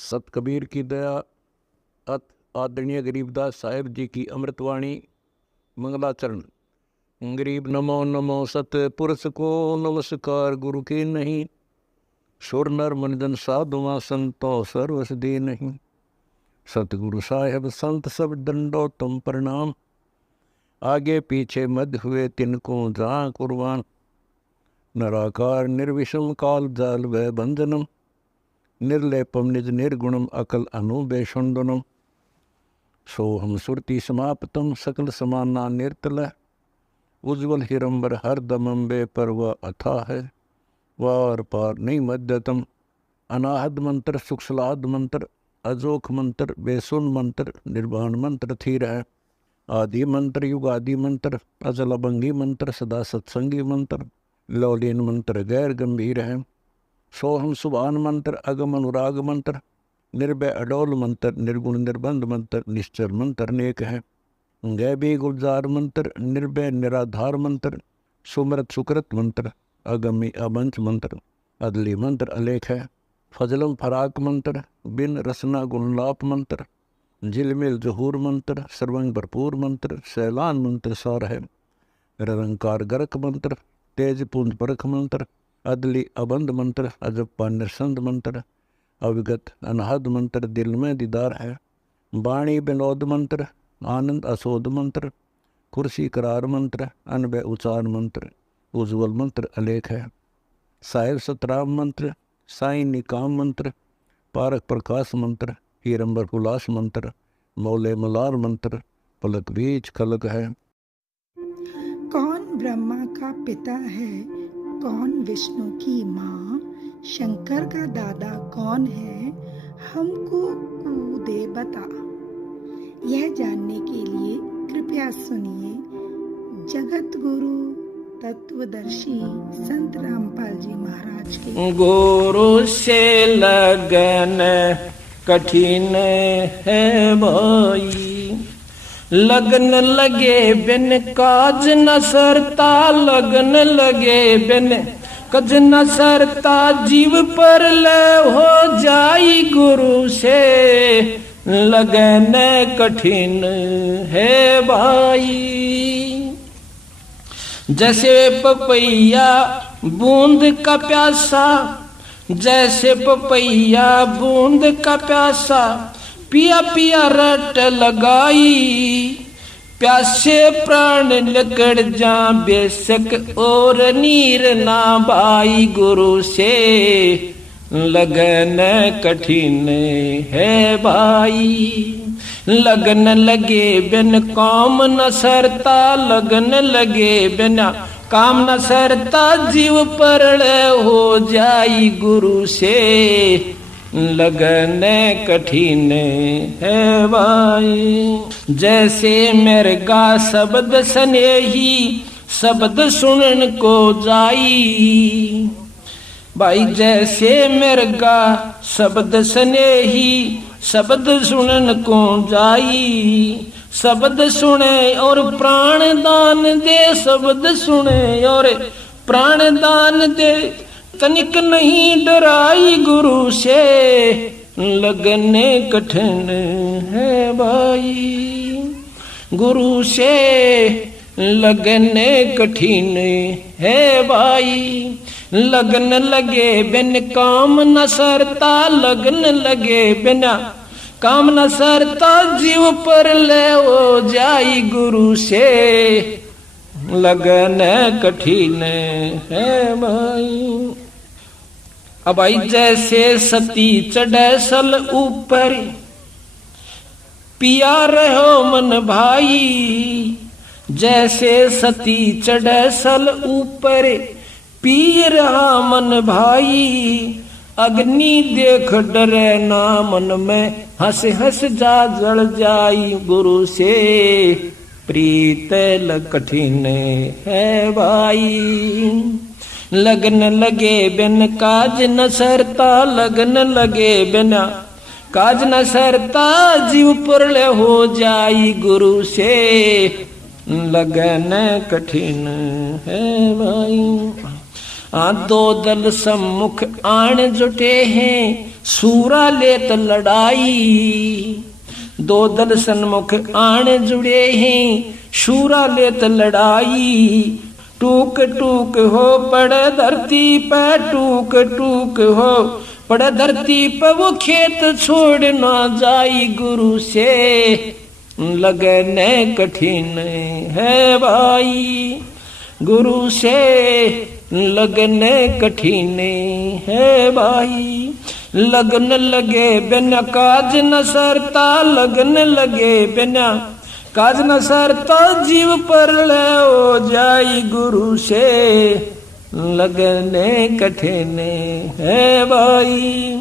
सत कबीर की दया अत आदरणीय गरीबदास साहेब जी की अमृतवाणी मंगलाचरण। गरीब नमो नमो सत पुरुष को नमस्कार गुरु के नहीं, सुर नर मनजन साधुआ संतो सर्वस दे नहीं। सतगुरु साहेब संत सब दंडो तुम प्रणाम, आगे पीछे मध्य हुए तिनको जहाँ कुर्बान। नराकार निर्विषम काल जाल व बंधनम, निर्लेपम निज निर्गुणम अकल अनुबेषुंडनम। सोहम सुरति समाप्तम सकल समाना निर्तल, उज्ज्वल हिरंबर हर दमंबे पर वह अथा है, वार पार नहीं मध्यतम। अनाहद मंत्र सुखसलाद मंत्र, अजोख मंत्र बेसुन मंत्र, निर्वाण मंत्र थीर है। आदि मंत्र युगादि मंत्र, अजल अभंगी मंत्र, सदा सत्संगी मंत्र, लौलीन मंत्र गैर गंभीर है। सोहम सुभान मंत्र, अगम अनुराग मंत्र, निर्भय अडोल मंत्र, निर्गुण निर्बंध मंत्र, निश्चर मंत्र अनेक है। गैबी गुलजार मंत्र, निर्भय निराधार मंत्र, सुमरत सुकृत मंत्र, अगमी अबंच मंत्र, अदली मंत्र अलेख है। फजलम फराक मंत्र, बिन रसना गुणलाप मंत्र, झिलमिल जहूर मंत्र, सर्वंग भरपूर मंत्र, सैलान मंत्र सार है। निरंकार गरक मंत्र, तेज पुंज परख मंत्र, अदली अबंध मंत्र, अजप्पा निरसंद मंत्र, अविगत अनहद मंत्र, दिल में दीदार है। वाणी विनोद मंत्र, आनंद असोद मंत्र, कुर्सी करार मंत्र, अनबय उचार मंत्र, उज्ज्वल मंत्र अलेख है। साहिब सतराम मंत्र, साई निकाम मंत्र, पारक प्रकाश मंत्र, हीरंबर हुलास मंत्र, मौले मलार मंत्र, पलक बीज खलक है। कौन ब्रह्मा का पिता है, कौन विष्णु की माँ, शंकर का दादा कौन है, हमको दे बता। यह जानने के लिए कृपया सुनिए जगत गुरु तत्वदर्शी संत रामपाल जी महाराज के। गुरु से लगन कठिन है भाई, लगन लगे बिन काज न सरता, लगन लगे बिन काज न सरता, जीव पर ले हो जाई गुरु से लगन कठिन है भाई। जैसे पपैया बूंद का प्यासा, जैसे पपैया बूंद का प्यासा, पिया पिया रट लगाई, प्यासे प्राण लकड़ जा बेशक और नीर ना भाई, गुरु से लगन कठिन है भाई। लगन लगे बिन काम न सरता, लगन लगे बिना काम न सरता, जीव परल हो जाई गुरु से लगन कठिन है भाई। जैसे मृगा शब्द स्नेही, शब्द सुनन को जाई भाई, जैसे मृगा शब्द स्नेही, शब्द सुनन को जाई। शब्द सुने और प्राण दान दे, शब्द सुने और प्राण दान दे, तनिक नहीं डराई गुरु से लगने कठिन है भाई। गुरु से लगने कठिन है भाई। लगन लगे बिन काम न सरता, लगन लगे बिना काम न सरता, जीव पर ले हो जाई गुरु से लगन कठिन है भाई। अब भाई जैसे सती चढ़े सल ऊपर, पिया रहो मन भाई। जैसे सती चढ़े सल ऊपर, पी रहा मन भाई। अग्नि देख डरे ना मन में, हंस हंस जा जल जाई गुरु से प्रीत कठिन है भाई। लगन लगे बिन काज न सरता, लगन लगे बिना काज न सरता, जीव पुरले हो जाई गुरु से लगन कठिन है भाई। दो दल सम्मुख आन जुटे हैं, सूरा लेत लड़ाई। दो दल सन्मुख आने जुड़े हैं, सूरा लेत लड़ाई। टूक टूक हो पड़े धरती पे, टूक टूक हो पड़े धरती पे, वो खेत छोड़ ना जाई। गुरु से लगने कठिन है भाई, गुरु से लगने कठिन है भाई। लगन लगे बिना काज न सरता, लगन लगे बिना काज न सरता, जीव पर ले हो जाई। गुरु से लगने कठिन है भाई।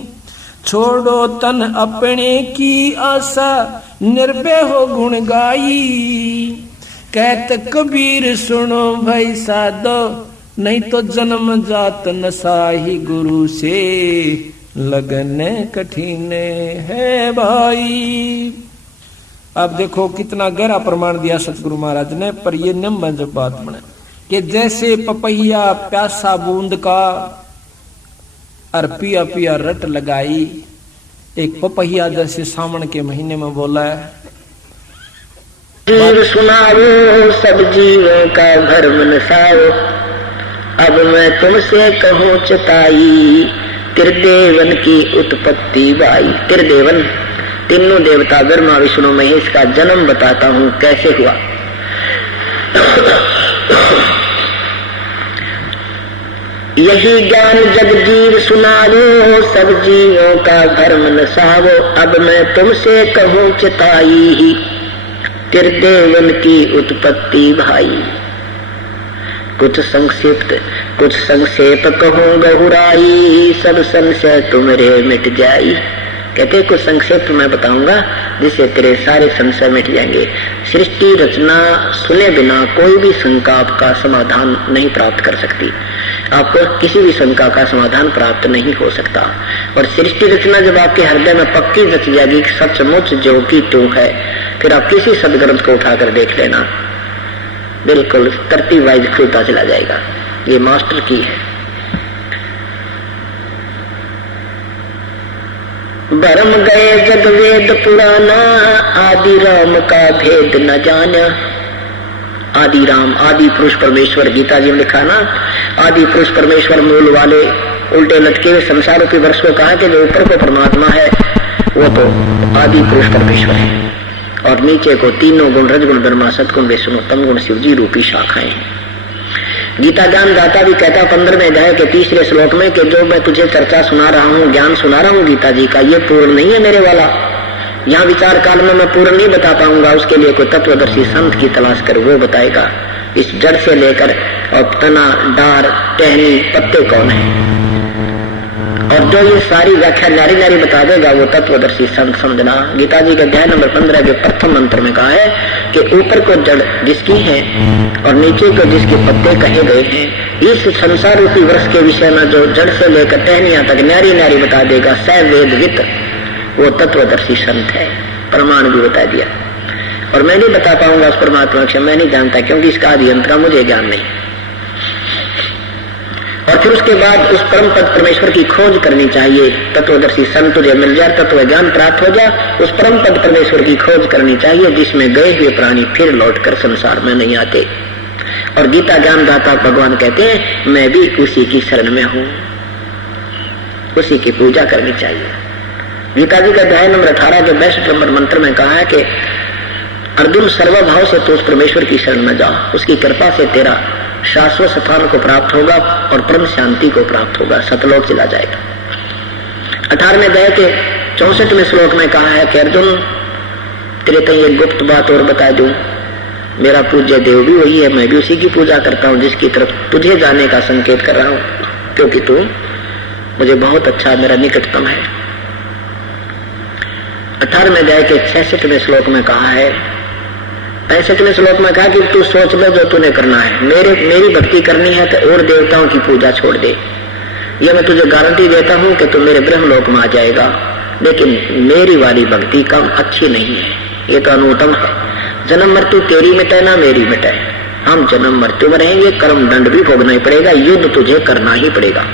छोड़ो तन अपने की आशा, निर्भय हो गुण गाई। कहत कबीर सुनो भाई साधो, नहीं तो जन्म जात नसाही। गुरु से लगने कठिन है भाई। अब देखो कितना गहरा प्रमाण दिया सतगुरु महाराज ने, पर ये नियम जब बात बने कि जैसे पपैया प्यासा बूंद का और पिया पिया रट लगाई। एक पपैया जैसे सावन के महीने में बोला है, जीव सुनाओ सब जीवों का भरम नसाओ, अब मैं तुमसे कहूँ चताई। त्रिदेवन की उत्पत्ति बाई। त्रिदेवन तीनों देवता ब्रह्मा विष्णु महेश का जन्म बताता हूँ कैसे हुआ। यही ज्ञान जग जीव सुनावो, सब जीवों का धर्म नसावो, अब मैं तुमसे कहूँ चिताई। त्रिदेवन की उत्पत्ति भाई। कुछ संक्षेप कहूँ गहुराई, सब संशय तुमरे मिट जाई। कहते कुछ संक्षेप मैं बताऊंगा जिससे तेरे सारे संशय मिट जाएंगे। सृष्टि रचना सुने बिना कोई भी शंका आपका समाधान नहीं प्राप्त कर सकती। आपको किसी भी शंका का समाधान प्राप्त नहीं हो सकता। और सृष्टि रचना जब आपके हृदय में पक्की रच जाएगी कि सचमुच जो कि तू है, फिर आप किसी सदग्रंथ को उठाकर देख लेना, बिल्कुल तरतीब वाइज खुलता चला जाएगा। ये मास्टर की है। भरम गए जग वेद पुराना, आदि राम का भेद न जाना। आदि राम, आदि पुरुष परमेश्वर, गीता जी में लिखा ना, आदि पुरुष परमेश्वर मूल वाले उल्टे लटके हुए संसारों के वर्ष को कहा कि जो ऊपर को परमात्मा है वो तो आदि पुरुष परमेश्वर है, और नीचे को तीनों गुण रजगुण ब्रह्मा सतगुण विष्णु तम गुण शिवजी रूपी शाखाएं हैं। गीता ज्ञान दाता भी कहता 15वें अध्याय के 3रे श्लोक में कि जो मैं तुझे चर्चा सुना रहा हूँ, ज्ञान सुना रहा हूँ गीता जी का, ये पूर्ण नहीं है मेरे वाला। यहाँ विचार काल में मैं पूर्ण नहीं बता पाऊंगा, उसके लिए कोई तत्वदर्शी संत की तलाश कर वो बताएगा। इस जड़ से लेकर और तना, डार, टहनी, पत्ते कौन है, और जो ये सारी व्याख्या नारी नारी बता देगा वो तत्वदर्शी संत समझना। गीता जी के अध्याय नंबर 15 के प्रथम मंत्र में कहा है कि ऊपर को जड़ जिसकी है और नीचे को जिसके पत्ते कहे गए हैं, इस संसार रूपी वृक्ष के विषय में जो जड़ से लेकर टहनिया तक नारी नारी बता देगा, स वेद वित, वो तत्वदर्शी संत है। प्रमाण भी बता दिया। और मैं नहीं बता पाऊंगा उस परमात्मा के, मैं नहीं जानता, क्योंकि इसका आदि अंत का मुझे ज्ञान नहीं। और फिर उसके बाद उस परम पद परमेश्वर की खोज करनी चाहिए। तत्वदर्शी संत तुझे मिल जाए, तत्व ज्ञान प्राप्त हो जाए, उस परम पद परमेश्वर की खोज करनी चाहिए जिसमें गए हुए प्राणी फिर लौटकर संसार में नहीं आते। और गीता ज्ञान दाता भगवान कहते हैं मैं भी उसी की शरण में हूं, उसी की पूजा करनी चाहिए। गीता जी का अध्याय नंबर 18 के 62 नंबर मंत्र में कहा है कि अर्जुन सर्वभाव से तो उस परमेश्वर की शरण में जा, उसकी कृपा से तेरा शाश्वत स्थान को प्राप्त होगा और परम शांति को प्राप्त होगा, सतलोक चला जाएगा। 18वें अध्याय के 64वें श्लोक में कहा है कि अर्जुन तेरे तक एक गुप्त बात और बता दूं, मेरा पूज्य देव भी वही है, मैं भी उसी की पूजा करता हूं जिसकी तरफ तुझे जाने का संकेत कर रहा हूं, क्योंकि तू मुझे बहुत अच्छा, मेरा निकटतम है। 18वें अध्याय के 66वें श्लोक में कहा है, 65वें श्लोक में कहा कि तू सोच ले जो तूने करना है, मेरी भक्ति करनी है तो और देवताओं की पूजा छोड़ दे। ये मैं तुझे गारंटी देता हूं कि तू मेरे ब्रह्मलोक में आ जाएगा, लेकिन मेरी वाली भक्ति कम अच्छी नहीं है, ये तो अनुत्तम है। जन्म मृत्यु तेरी मिटे ना मेरी मिटे, हम जन्म मृत्यु में रहेंगे, कर्म दंड भी भोगना ही पड़ेगा, युद्ध तुझे करना ही पड़ेगा।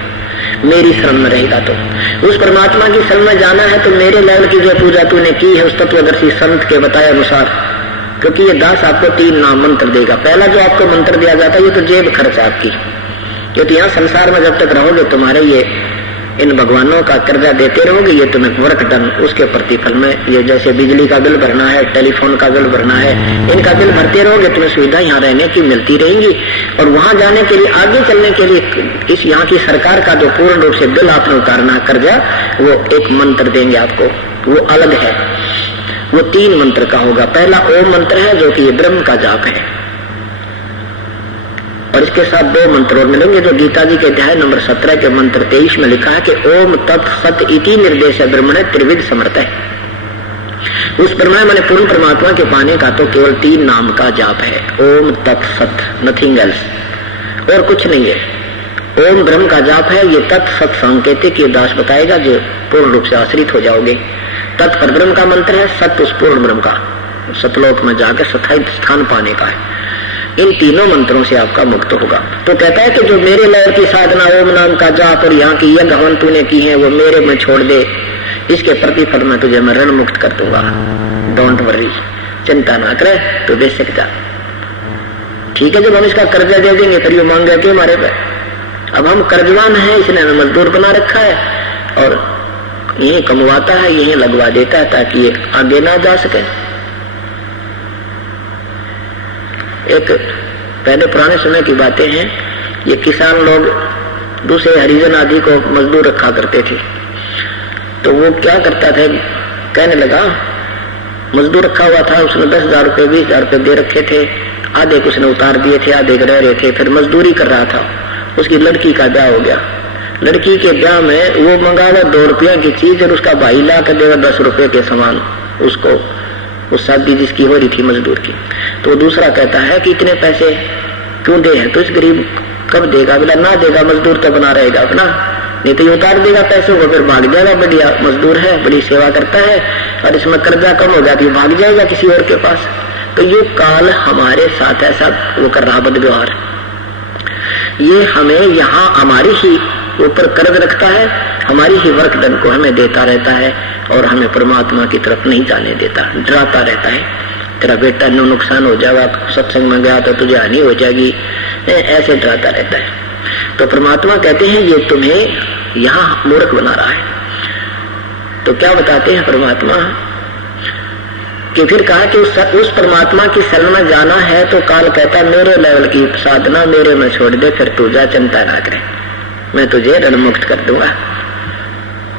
मेरी शरण में रहेगा तो उस परमात्मा की शरण में जाना है तो मेरे लेवल की जो पूजा तूने की है उस तत्वदर्शी संत के बताए अनुसार, क्योंकि ये दास आपको 3 नाम मंत्र देगा। पहला जो आपको मंत्र दिया जाता है ये तो जेब खर्च आपकी, ये तो यहाँ संसार में जब तक रहोगे तुम्हारे ये इन भगवानों का कर्जा देते रहोगे, ये तुम्हें वर्क डन उसके प्रतिफल में, ये जैसे बिजली का बिल भरना है, टेलीफोन का बिल भरना है, इनका बिल भरते रहोगे, तुम्हें सुविधा यहाँ रहने की मिलती रहेंगी। और वहां जाने के लिए, आगे चलने के लिए इस यहाँ की सरकार का जो पूर्ण रूप से बिल आपने उतारना कर्जा, वो एक मंत्र देंगे आपको, वो अलग है, वो 3 मंत्र का होगा। पहला ओम मंत्र है जो कि ये ब्रह्म का जाप है, और इसके साथ 2 मंत्र और मिलेंगे जो गीता जी के अध्याय नंबर 17 के मंत्र 23 में लिखा है कि ओम तत् सत इति निर्देश ब्रह्मणे त्रिविध समर्थ है। उस ब्रह्म माने पूर्ण परमात्मा के पाने का तो केवल 3 नाम का जाप है, ओम तत् सत, नथिंग एल्स, और कुछ नहीं है। ओम ब्रह्म का जाप है, ये तत् सत सांकेतिक ये दास बताएगा जो पूर्ण रूप से आश्रित हो जाओगे। तत् पर ब्रह्म का मंत्र है, सत उस पूर्ण ब्रह्म का, सतलोक में जाकर स्थायी स्थान पाने का है। इन 3 मंत्रों से आपका मुक्त होगा। तो कहता है कि जो मेरे लहर की साधना ओम नाम का जाप और यहाँ की यज्ञ हवन तूने की है वो मेरे में छोड़ दे, इसके प्रतिफल में तुझे मैं ऋण मुक्त कर दूंगा। डोंट वरी, चिंता ना करे, तो बेशक जा। ठीक है, जब हम इसका कर्जा दे देंगे फिर ये मांगे के हमारे पे, अब हम कर्जवान हैं, इसने हमें मजदूर बना रखा है और यही कमवाता है, यही लगवा देता है ताकि ये आगे ना जा सके। एक पहले पुराने समय की बातें हैं, ये किसान लोग दूसरे हरिजन आदि को मजदूर रखा करते थे, तो वो क्या करता था, कहने लगा मजदूर रखा हुआ था, उसने 10,000 रुपये 20,000 रुपये दे रखे थे, आधे कुछ ने उतार दिए थे, आधे रह रहे थे, फिर मजदूरी कर रहा था। उसकी लड़की का ब्याह हो गया, लड़की के ब्याह में वो मंगावा 2 रुपया की चीज और उसका भाई ला कर देगा 10 रुपये के समान उसको, उस शादी जिसकी हो रही थी मजदूर की। तो दूसरा कहता है कि इतने पैसे क्यों दे हैं, तो इस गरीब कब देगा, बोला ना देगा, मजदूर तो बना रहेगा अपना, नहीं तो ये उतार देगा पैसों को, फिर भाग जाएगा, बढ़िया मजदूर है, बड़ी सेवा करता है और इसमें कर्जा कम हो गया तो भाग जाएगा किसी और के पास। तो ये काल हमारे साथ ऐसा वो कर रहा बदव्यवहार, ये हमें यहाँ हमारी ही ऊपर कर्ज रखता है, हमारी ही वर्क डन को हमें देता रहता है और हमें परमात्मा की तरफ नहीं जाने देता, डराता रहता है, तेरा बेटा नो नुकसान हो जाएगा, सत्संग में गया तो तुझे हानि हो जाएगी, ऐसे डराता रहता है। तो परमात्मा कहते हैं ये तुम्हें यहाँ मूर्ख बना रहा है। तो क्या बताते हैं परमात्मा कि फिर कहा कि उस परमात्मा की शरण में जाना है तो काल कहता मेरे लेवल की साधना मेरे में छोड़ दे, फिर तू जा, चिंता ना करे, मैं तुझे ऋण मुक्त कर दूंगा।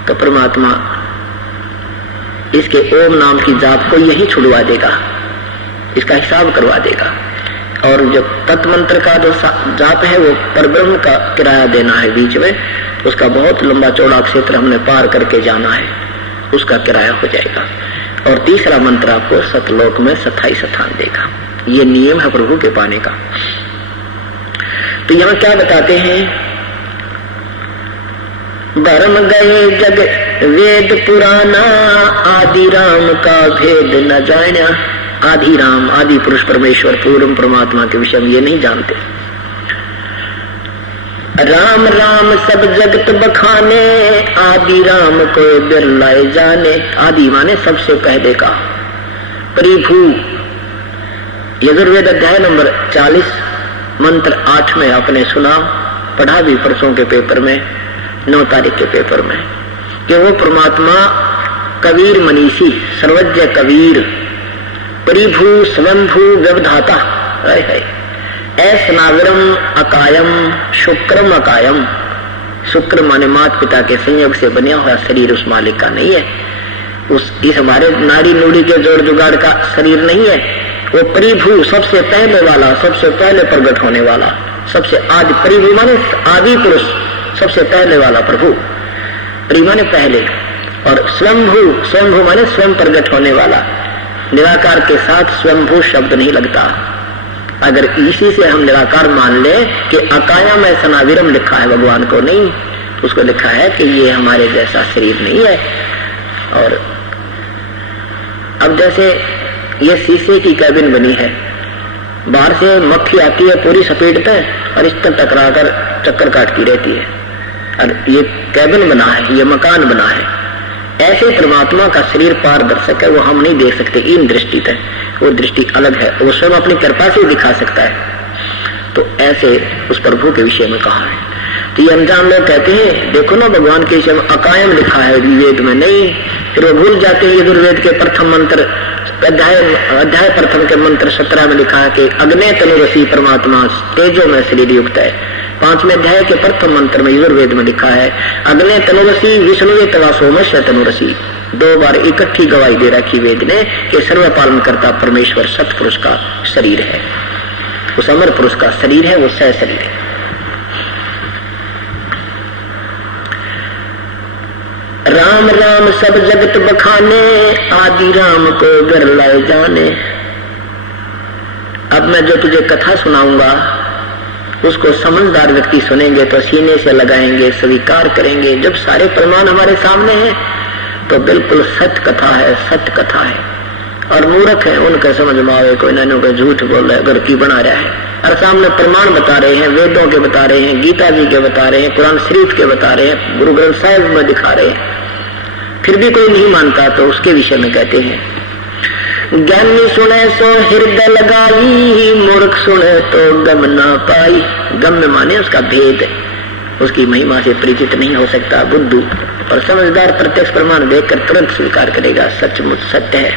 तो परमात्मा इसके ओम नाम की जाप को यही छुड़वा देगा, इसका हिसाब करवा देगा। और जो तत्मंत्र का जो जाप है वो परब्रह्म का किराया देना है, बीच में उसका बहुत लंबा चौड़ा क्षेत्र हमने पार करके जाना है, उसका किराया हो जाएगा। और तीसरा मंत्र आपको सतलोक में स्थायी स्थान देगा। ये नियम है प्रभु के पाने का। तो यहाँ क्या बताते हैं, भरम गए जग वेद पुराना, आदि राम का भेद न जाना। आदि राम, आदि पुरुष परमेश्वर पूर्ण परमात्मा के विषय में ये नहीं जानते। राम राम सब जगत बखाने, आदि राम को बिरलाए जाने। आदि माने सबसे पहले का, परिभू। यजुर्वेद अध्याय नंबर 40 मंत्र 8 में आपने सुना, पढ़ा भी परसों के पेपर में, 9 तारीख के पेपर में, कि वो परमात्मा कबीर मनीषी, सर्वज्ञ कबीर, परिभू स्वयंभू व्यवधाता है। ऐसनाविरम अकायम शुक्रम अकायम। शुक्र माने माता पिता के संयोग से बना हुआ शरीर उस मालिक का नहीं है, इस हमारे नाड़ी नूड़ी के जोड़ जुगाड़ का शरीर नहीं है। वो परिभू, सबसे पहले वाला, सबसे पहले प्रकट होने वाला, सबसे आदि। परिभू माने आदि पुरुष, सबसे पहले वाला प्रभु, प्री माने पहले। और स्वयंभू, स्वयंभू माने स्वयं प्रकट होने वाला। निराकार के साथ स्वयंभू शब्द नहीं लगता। अगर इसी से हम निराकार मान ले कि अकायम है, सनाविरम लिखा है भगवान को, नहीं, उसको लिखा है कि ये हमारे जैसा शरीर नहीं है। और अब जैसे ये शीशे की कैबिन बनी है, बाहर से मक्खी आती है पूरी सपेट पे और इस तक टकरा कर चक्कर काटती रहती है, और ये कैबिन बना है, ये मकान बना है। ऐसे परमात्मा का शरीर पारदर्शक है, वो हम नहीं देख सकते इन दृष्टि तक, वो दृष्टि अलग है, वो स्वयं अपनी कृपा से दिखा सकता है। तो ऐसे उस प्रभु के विषय में कहा है। तो ये अनजान लोग कहते हैं देखो ना भगवान के विषय में अकायम लिखा है वेद में, नहीं, फिर वो भूल जाते हैं। यजुर्वेद के प्रथम मंत्र अध्याय प्रथम के मंत्र 17 में लिखा है कि अग्नि तनुरसी परमात्मा तेजो में शरीर युक्त है। 5वें अध्याय के प्रथम मंत्र में यजुर्वेद में लिखा है अग्नि तनुरसी विष्णु तवा सोमस्य तनुरसी। 2 बार इकट्ठी गवाही दे रखी वेद ने कि सर्व पालन करता परमेश्वर सतपुरुष का शरीर है, उस अमर पुरुष का शरीर है, वो सह शरीर है। राम राम सब जगत बखाने, आदि राम को घर लाए जाने। अब मैं जो तुझे कथा सुनाऊंगा उसको समझदार व्यक्ति सुनेंगे तो सीने से लगाएंगे, स्वीकार करेंगे। जब सारे प्रमाण हमारे सामने हैं तो बिल्कुल सत्य कथा है, सत्य कथा है। और मूर्ख है उनका समझ में आवे, कोई नैनो का झूठ बोल रहा है, घर की बना रहा है। और सामने प्रमाण बता रहे हैं, वेदों के बता रहे हैं, गीता जी के बता रहे हैं, कुरान शरीफ के बता रहे हैं, गुरु ग्रंथ साहिब में दिखा रहे हैं, फिर भी कोई नहीं मानता तो उसके विषय में कहते हैं ज्ञानी सुने सो हृदय लगाई, मूर्ख सुने तो गम न पाई। गम में माने उसका भेद, उसकी महिमा से परिचित नहीं हो सकता बुद्धू। और समझदार प्रत्यक्ष प्रमाण देखकर तुरंत स्वीकार करेगा सचमुच सत्य है।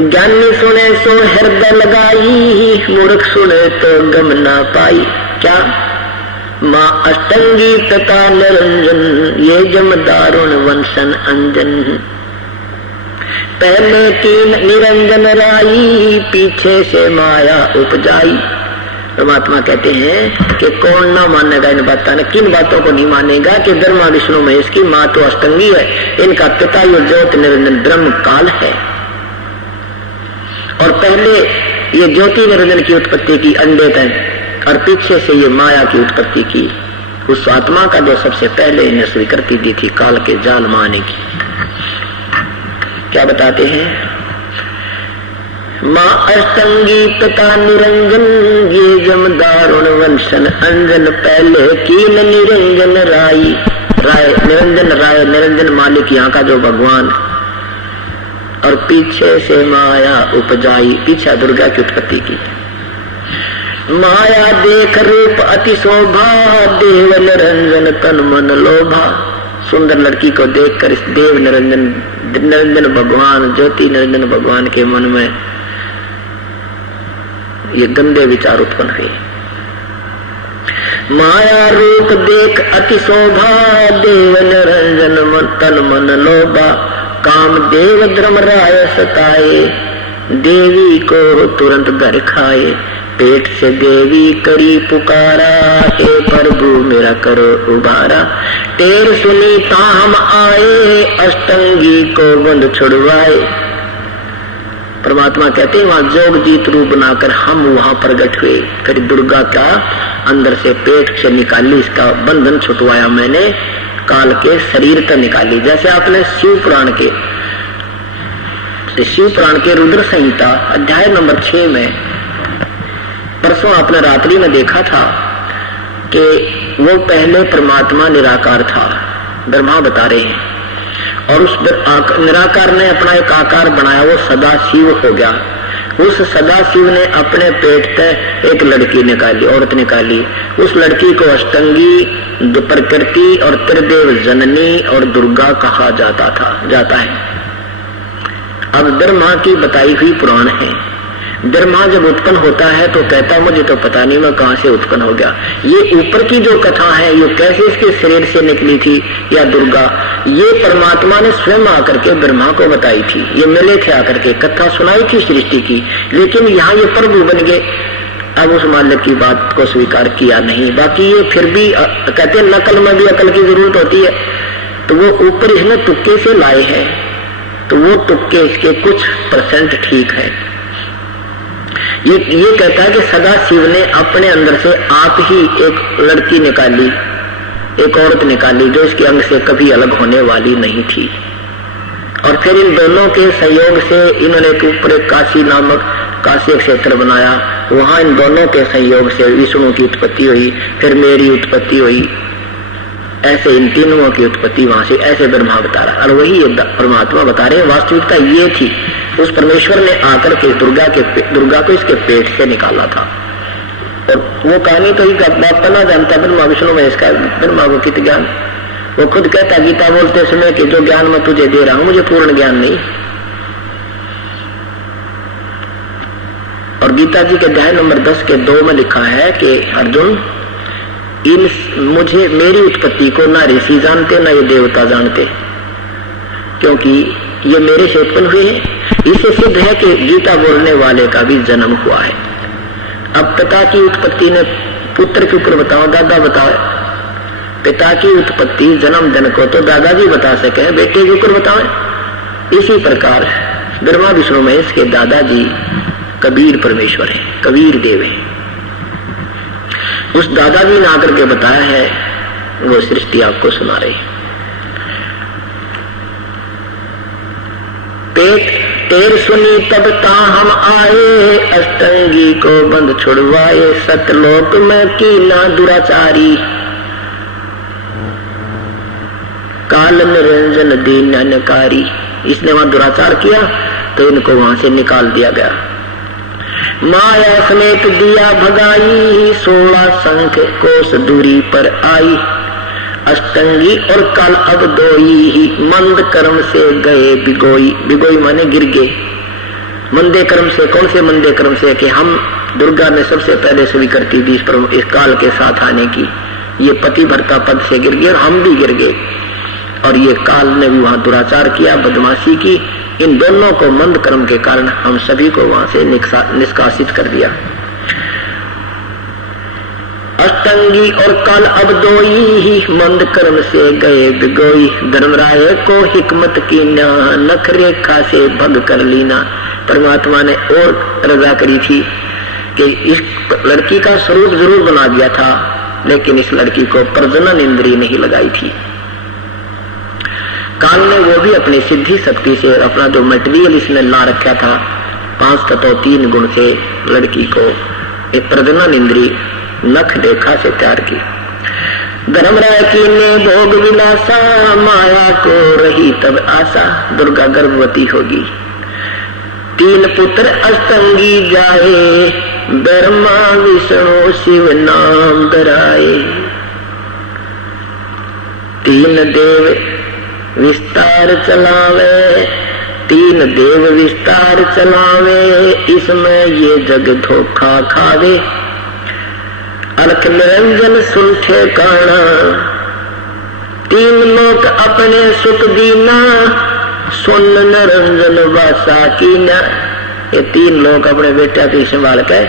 ज्ञानी सुने सो हृदय लगाई, मूर्ख सुने तो गम न पाई। क्या माँ अष्टंगी तथा निरंजन, ये जम दारुण वंशन अंजन। पहले तीन निरंजन राई, पीछे से माया उपजाई। परमात्मा कहते हैं कि कौन ना मानेगा इन बातों ने, किन बातों को नहीं मानेगा कि ब्रह्मा विष्णु महेश की माँ तो अष्टंगी है, इनका पिता यो ज्योति निरंजन ब्रह्म काल है। और पहले ये ज्योति निरंजन की उत्पत्ति की अंडे तक, और पीछे से ये माया की उत्पत्ति की उस आत्मा का जो सबसे पहले इन्हें स्वीकृति दी थी काल के जाल माने की। क्या बताते हैं माँ अष्टंगी तथा निरंजन, ये जम दारुण वंशन अंजन। पहले कीन निरंजन राय, निरंजन राय, निरंजन मालिक यहाँ का जो भगवान। और पीछे से माया उपजाई, पीछे दुर्गा की उत्पत्ति की। माया देख रूप अति शोभा, देव निरंजन तन मन लोभा। सुंदर लड़की को देखकर इस देव निरंजन भगवान, ज्योति निरंजन भगवान के मन में ये गंदे विचार उत्पन्न हुए। माया रूप देख अति शोभा, देव निरंजन तन मन लोभा। काम देव धर्म राय सताए, देवी को तुरंत घर खाए। पेट से देवी करी पुकारा, हे प्रभु मेरा करो उबारा। टेर सुनी ताम आए, अष्टंगी को बंद छुड़वाए। परमात्मा कहते हैं वहां जोग जीत रूप बनाकर हम वहां प्रकट हुए। फिर दुर्गा का अंदर से पेट से निकाली, इसका बंधन छुटवाया मैंने, काल के शरीर तक निकाली। जैसे आपने शिव पुराण के रुद्र संहिता अध्याय नंबर 6 में परसों आपने रात्रि में देखा था कि वो पहले परमात्मा निराकार था, ब्रह्मा बता रहे हैं। और उस निराकार ने अपना एक आकार बनाया, वो सदा शिव हो गया। उस सदा शिव ने अपने पेट से एक लड़की निकाली, औरत निकाली। उस लड़की को अष्टंगी, प्रकृति और त्रिदेव जननी और दुर्गा कहा जाता है। अब ब्रह्मा की बताई हुई पुराण है। ब्रह्मा जब उत्पन्न होता है तो कहता मुझे तो पता नहीं मैं कहां से उत्पन्न हो गया। ये ऊपर की जो कथा है ये कैसे इसके शरीर से निकली थी या दुर्गा, ये परमात्मा ने स्वयं आकर के ब्रह्मा को बताई थी। ये मिले थे आकर के, कथा सुनाई थी सृष्टि की, लेकिन यहाँ ये प्रभु बन गए। अब उस मालिक की बात को स्वीकार किया नहीं। बाकी ये फिर भी कहते हैं नकल में भी अकल की जरूरत होती है, तो वो ऊपर इसने तुक्के से लाए हैं, तो वो तुक्के इसके कुछ % ठीक है। ये कहता है कि सदा शिव ने अपने अंदर से आप ही एक लड़की निकाली, एक औरत निकाली जो इसके अंग से कभी अलग होने वाली नहीं थी। और फिर इन दोनों के सहयोग से इन्होंने एक ऊपर काशी नामक काशी क्षेत्र बनाया, वहां इन दोनों के सहयोग से विष्णु की उत्पत्ति हुई, फिर मेरी उत्पत्ति हुई। ऐसे इन तीनों की उत्पत्ति वहां से ऐसे ब्रह्मा बता रहा, और वही परमात्मा बता रहे हैं। वास्तविकता ये थी, उस परमेश्वर ने आकर के दुर्गा को इसके पेट से निकाला था। और वो कहानी तो बात करना जानता ब्रह्मा विष्णु महेश का, ब्रह्मा को कित ज्ञान। वो खुद कहता गीता बोलते समय कि जो ज्ञान मैं तुझे दे रहा हूं मुझे पूर्ण ज्ञान नहीं। और गीता जी के अध्याय नंबर 10 के 2 में लिखा है कि अर्जुन, मुझे मेरी उत्पत्ति को ना ऋषि जानते ना ये देवता जानते, क्योंकि ये मेरे से उत्पन्न हुए हैं। इससे सिद्ध है कि गीता बोलने वाले का भी जन्म हुआ है। अब पिता की उत्पत्ति ने पुत्र के ऊपर बताओ, दादा बताओ। पिता की उत्पत्ति जन्म जन को तो दादाजी बता सके, बेटे के ऊपर बताओ। इसी प्रकार ब्रह्मा विष्णु महेश के दादाजी कबीर परमेश्वर है, कबीर देव है। उस दादाजी ने आकर के बताया है, वो सृष्टि आपको सुना रही। पेट तेर सुनी तब ता हम आए, अष्टंगी को बंद छुड़वाए, सतलोक में कीना दुराचारी, काल निरंजन दीनकारी। इसने वहां दुराचार किया तो इनको वहां से निकाल दिया गया। माया समेत दिया भगाई, 16 संख कोस दूरी पर आई, अष्टंगी और काल अब दोई ही, मंद कर्म से गए बिगोई। बिगोई माने गिर गए। मंदे कर्म से, कौन से मंदे कर्म से? कि हम दुर्गा ने सबसे पहले स्वीकृति दी इस काल के साथ आने की। ये पति भर्ता पद से गिर गए और हम भी गिर गए, और ये काल ने भी वहां दुराचार किया, बदमाशी की। इन दोनों को मंद कर्म के कारण हम सभी को वहां से निष्कासित कर दिया। अष्टंगी और काल अब दोई ही, मंद कर्म से गए बिगोई, धर्मराय को हिकमत की नख रेखा से भग कर लीना। परमात्मा ने और रजा करी थी कि इस लड़की का स्वरूप जरूर बना दिया था, लेकिन इस लड़की को प्रजनन इंद्रिय नहीं लगाई थी। काल ने वो भी अपनी सिद्धि शक्ति से अपना जो मटेरियल इसने ला रखा था, 5 तत्व 3 गुण से लड़की को एक प्रजनन इंद्री नख रेखा से तैयार की। धर्मराय की ने भोग विलासा, माया को रही तब आशा, दुर्गा गर्भवती होगी। 3 पुत्र अष्टंगी जाए, ब्रह्मा विष्णु शिव नाम धराए। 3 देव विस्तार चलावे, 3 देव विस्तार चलावे, इसमें ये जग धोखा खावे। अलख निरंजन सुन ठेकाना, 3 लोक अपने सुख दीना, सुन निरंजन वासा कीना। ये 3 लोग अपने बेटा की संभाल के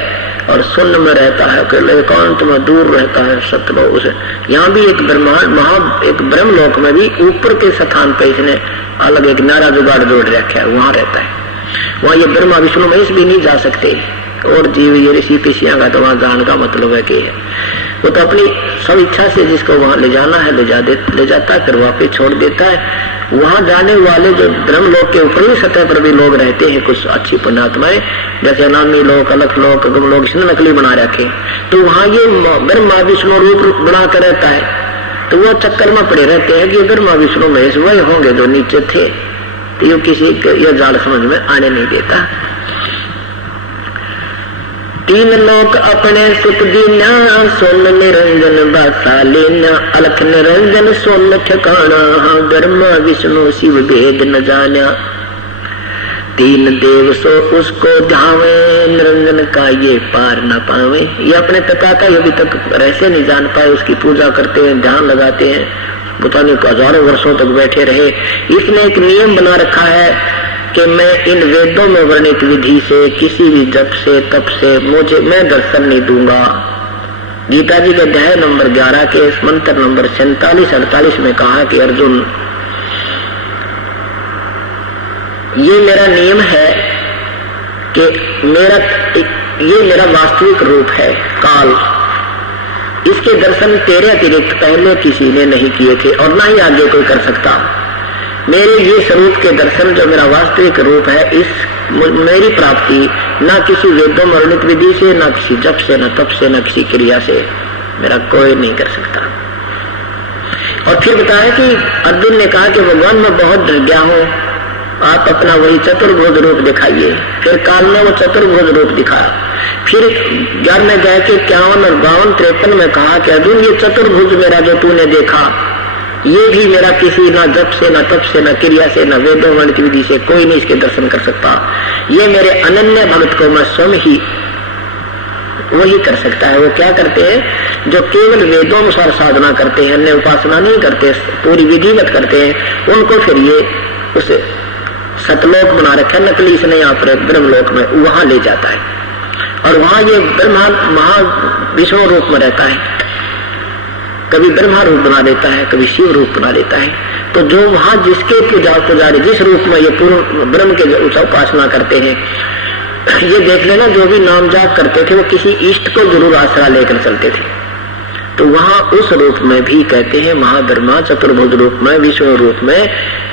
और सुन्न में रहता है, एकांत में दूर रहता है सतलोक से। यहाँ भी एक ब्रह्मांड एक ब्रह्म लोक में भी ऊपर के स्थान पे इसने अलग एक नारा जुगाड़ जोड़ रखा है, वहां रहता है। वहां ये ब्रह्मा विष्णु महेश भी नहीं जा सकते, और जीव ये ऋषि किसियां का तो वहां जाने का मतलब है कि वो तो अपनी सब इच्छा से जिसको वहां ले जाना है ले जाता है, फिर वापिस छोड़ देता है। वहां जाने वाले जो ब्रह्मलोक के ऊपरी सतह पर भी लोग रहते हैं, कुछ अच्छी पुण्यात्माएं, जैसे अनामी लोक, अलख लोक, गम लोक, इसने नकली बना रखे, तो वहां ये ब्रह्मा विष्णु रूप बना कर रहता है। तो वो चक्कर में पड़े रहते हैं कि ब्रह्मा विष्णु महेश वही होंगे जो नीचे थे, तो ये किसी यह जाल समझ में आने नहीं देता। 3 लोक अपने सुख दीना, सोन निरंजन बासा लेना, अलख निरंजन सोन ठिकाना, ब्रह्मा विष्णु शिव भेद न जाना। 3 देव सो उसको ध्यावे, निरंजन का ये पार न पावे। ये अपने पिता का अभी तक रहस्य नहीं जान पाए, उसकी पूजा करते हैं, ध्यान लगाते हैं, पता नहीं हजारों वर्षों तक बैठे रहे। इसने एक नियम बना रखा है कि मैं इन वेदों में वर्णित विधि से, किसी भी जप से, तप से मैं दर्शन नहीं दूंगा। गीता जी के अध्याय नंबर 11 के मंत्र नंबर 47-48 में कहा कि अर्जुन, ये मेरा नियम है कि ये मेरा वास्तविक रूप है काल। इसके दर्शन तेरे अतिरिक्त पहले किसी ने नहीं किए थे और ना ही आगे कोई कर सकता। मेरे ये स्वरूप के दर्शन जो मेरा वास्तविक रूप है, इस मेरी प्राप्ति ना किसी वेदों में वर्णित विधि से, ना किसी जप से, ना तप से, ना किसी क्रिया से मेरा कोई नहीं कर सकता। और फिर बताया कि अर्जुन ने कहा कि भगवान मैं बहुत डर गया हूं, आप अपना वही चतुर्भुज रूप दिखाइए। फिर काल ने वो चतुर्भुज रूप दिखाया। फिर 11वें अध्याय के 51 और 52, 53 में कहा कि अर्जुन ये चतुर्भुज मेरा जो तूने देखा, ये भी मेरा किसी ना जप से, ना तप से, ना क्रिया से, ना वेदों गणित विधि से कोई नहीं इसके दर्शन कर सकता। ये मेरे अनन्य भक्त को मैं स्वयं ही वही कर सकता है। वो क्या करते हैं? जो केवल वेदोनुसार साधना करते हैं, अन्य उपासना नहीं करते, पूरी विधिवत करते हैं, उनको फिर ये उस सतलोक बना रखा है नकली, इसने यहाँ पर ब्रह्मलोक में, वहां ले जाता है और वहां ये ब्रह्मा महा विष्णु रूप में रहता है। कभी ब्रह्मा रूप बना देता है, कभी शिव रूप बना देता है। तो जो वहां जिसके पुजारी जिस रूप में ये पूर्ण ब्रह्म के उपासना करते हैं, ये देख लेना जो भी नाम जाप करते थे वो किसी इष्ट को जरूर आसरा लेकर चलते थे। तो वहां उस रूप में भी कहते हैं महाब्रह्मा चतुर्भुज रूप में, विष्णु रूप में,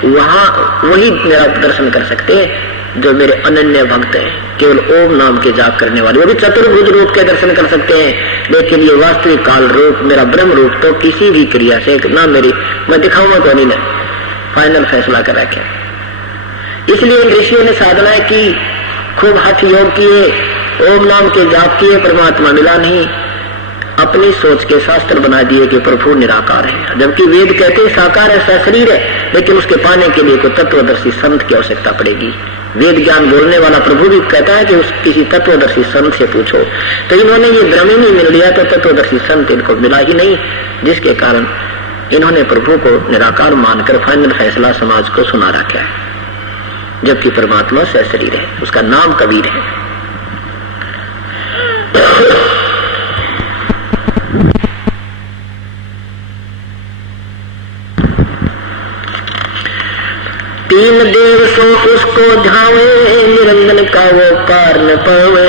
वहां वही मेरा दर्शन कर सकते हैं जो मेरे अनन्य भक्त हैं, केवल ओम नाम के जाप करने वाले। वो भी चतुर्भुज रूप के दर्शन कर सकते हैं, लेकिन ये वास्तविक काल रूप मेरा ब्रह्म रूप तो किसी भी क्रिया से ना मेरी, मैं दिखाऊंगा तो नहीं, फाइनल फैसला कर रखा। इसलिए ऋषियों ने साधना की, खूब हठ योग किए, ओम नाम के जाप किए, परमात्मा मिला नहीं। अपनी सोच के शास्त्र बना दिए कि प्रभु निराकार है, जबकि वेद कहते हैं साकार है, सशरीर है, लेकिन उसके पाने के लिए कोई तत्वदर्शी संत की आवश्यकता पड़ेगी। वेद ज्ञान बोलने वाला प्रभु भी कहता है कि उस किसी तत्वदर्शी संत से पूछो। तो इन्होंने ये ब्रह्म ही नहीं मिल लिया, तो तत्वदर्शी संत इनको मिला ही नहीं, जिसके कारण इन्होंने प्रभु को निराकार मानकर फाइनल फैसला समाज को सुना रखा है, जबकि परमात्मा सशरीर है, उसका नाम कबीर है। तीन देव सो उसको ध्यावे, निरंजन का वो पार न पावे।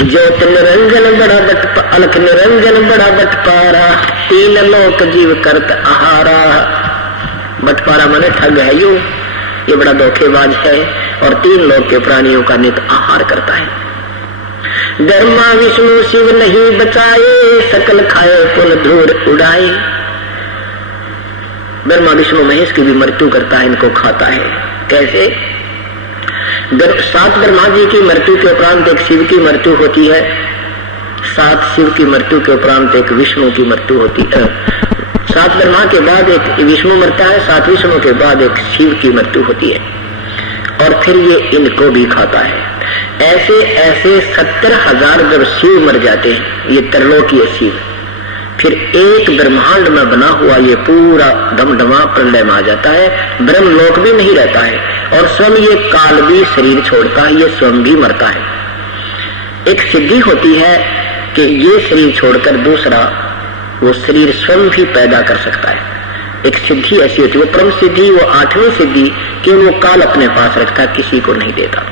ज्योत निरंजन बड़ा बट अलख निरंजन बड़ा बटपारा, तीन लोक जीव करत आहारा। बटपारा माने ठग है यू, ये बड़ा धोखेबाज है और तीन लोक के प्राणियों का नित आहार करता है। ब्रह्मा विष्णु शिव नहीं बचाए, सकल खाए पुल धूर उड़ाए। ब्रह्मा विष्णु महेश की भी मृत्यु करता है, इनको खाता है। कैसे? 7 ब्रह्मा जी की मृत्यु के उपरांत एक शिव की मृत्यु होती है, 7 शिव की मृत्यु के उपरांत एक विष्णु की मृत्यु होती है। 7 ब्रह्मा के बाद एक विष्णु मरता है, 7 विष्णु के बाद एक शिव की मृत्यु होती है, और फिर ये इनको भी खाता है। ऐसे ऐसे 70,000 जब शिव मर जाते हैं, ये त्रिलोकीय शिव, फिर एक ब्रह्मांड में बना हुआ ये पूरा दमदमा प्रलय में आ जाता है। ब्रह्मलोक भी नहीं रहता है और स्वयं ये काल भी शरीर छोड़ता है, ये स्वयं भी मरता है। एक सिद्धि होती है कि ये शरीर छोड़कर दूसरा वो शरीर स्वयं भी पैदा कर सकता है। एक सिद्धि ऐसी होती है, वो परम सिद्धि, वो 8वीं सिद्धि कि वो काल अपने पास रखता है, किसी को नहीं देता।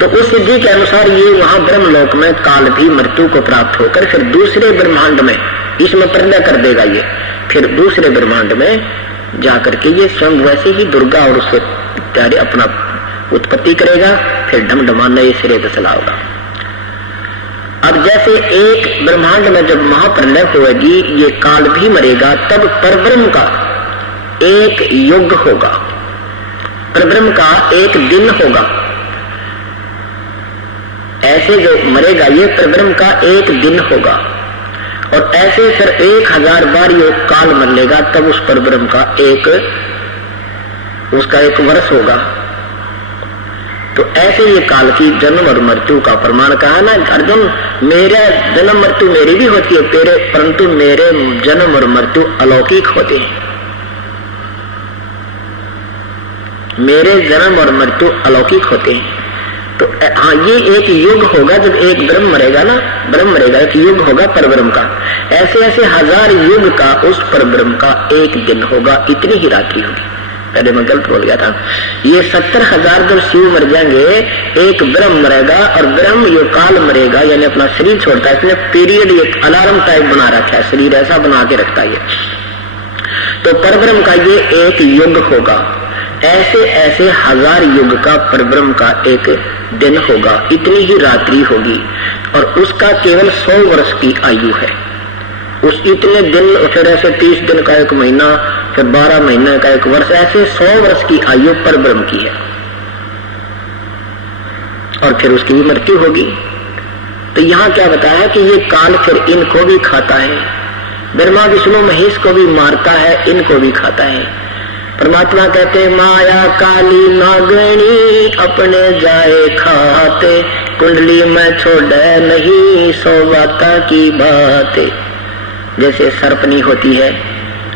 तो उस सिद्धि के अनुसार ये वहां ब्रह्मलोक में काल भी मृत्यु को प्राप्त होकर फिर दूसरे ब्रह्मांड में, इसमें प्रलय कर देगा ये, फिर दूसरे ब्रह्मांड में जाकर के ये स्वयं वैसे ही दुर्गा और उससे प्यारे अपना उत्पत्ति करेगा, फिर ढमढमा नए सिरे पर चला होगा। अब जैसे एक ब्रह्मांड में जब महाप्रलय होगी, ये काल भी मरेगा, तब परब्रह्म का एक युग होगा, परब्रह्म का एक दिन होगा। ऐसे जो मरेगा ये परब्रह्म का एक दिन होगा, और ऐसे फिर 1000 बार ये काल मर लेगा, तब उस परब्रह्म का उसका एक वर्ष होगा। तो ऐसे ये काल की जन्म और मृत्यु का प्रमाण कहा ना अर्जुन, मेरा जन्म मृत्यु मेरी भी होती है तेरे, परंतु मेरे जन्म और मृत्यु अलौकिक होते हैं। मेरे जन्म और मृत्यु अलौकिक होते हैं। तो हाँ, ये एक युग होगा जब एक ब्रह्म मरेगा ना, ब्रह्म मरेगा, एक युग होगा परब्रह्म का। ऐसे ऐसे 1000 युग का उस परब्रह्म का एक दिन होगा, इतनी ही रात्रि होगी। पहले मैं गलत बोल गया था। ये 70,000 जब शिव मर जाएंगे, एक ब्रह्म मरेगा, और ब्रह्म यो काल मरेगा, यानी अपना शरीर छोड़ता है। इसने पीरियड एक अलार्म टाइप बना रखा है, शरीर ऐसा बना के रखता है। तो परब्रह्म का ये एक युग होगा, ऐसे ऐसे 1000 युग का परब्रह्म का एक दिन होगा, इतनी ही रात्रि होगी, और उसका केवल 100 वर्ष की आयु है। उस इतने दिन, फिर ऐसे 30 दिन का एक महीना, फिर 12 महीने का एक वर्ष, ऐसे 100 वर्ष की आयु पर ब्रह्म की है, और फिर उसकी भी मृत्यु होगी। तो यहाँ क्या बताया है कि ये काल फिर इनको भी खाता है, ब्रह्मा विष्णु महेश को भी मारता है, इनको भी खाता है। परमात्मा कहते हैं माया काली नागणी अपने जाए खाते, कुंडली में छोड़े नहीं 100 बाता की बातें। जैसे सर्पनी होती है,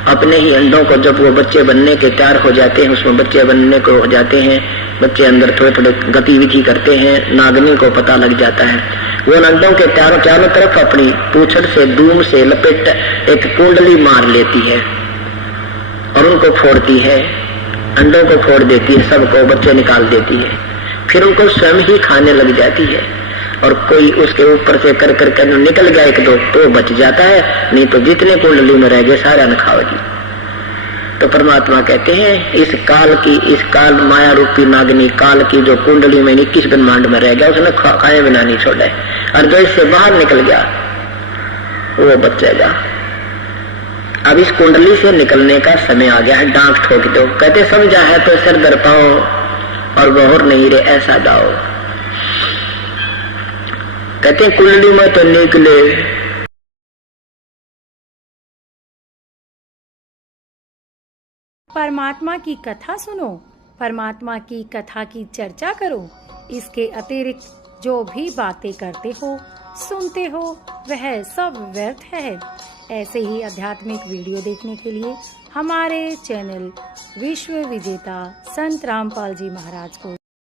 अपने ही अंडों को जब वो बच्चे बनने के तैयार हो जाते हैं, उसमें बच्चे बनने को हो जाते हैं, बच्चे अंदर थोड़े थोड़े गतिविधि करते हैं, नागनी को पता लग जाता है, वो अंडों के चारों तरफ अपनी पूंछड़ से दूम से लपेट एक कुंडली मार लेती है और उनको फोड़ती है, अंडों को फोड़ देती है, सबको बच्चे निकाल देती है, फिर उनको स्वयं ही खाने लग जाती है। और कोई उसके ऊपर से कर कर निकल गया एक दो तो बच जाता है, नहीं तो जितने कुंडली में रह गए सारा न खाओगी। तो परमात्मा कहते हैं इस काल माया रूपी नागनी काल की जो कुंडली में 21 ब्रह्मांड में रह गया, उसने खाए बिना नहीं छोड़ा है, और जो इससे बाहर निकल गया वो बचेगा। अब इस कुंडली से निकलने का समय आ गया है, डांक ठोक दो। कहते समझा है तो सिर दर पाओ और गौर नहीं रे ऐसा दाओ। कहते कुंडली में तो निकले, परमात्मा की कथा सुनो, परमात्मा की कथा की चर्चा करो। इसके अतिरिक्त जो भी बातें करते हो सुनते हो वह सब व्यर्थ है। ऐसे ही आध्यात्मिक वीडियो देखने के लिए हमारे चैनल विश्व विजेता संत रामपाल जी महाराज को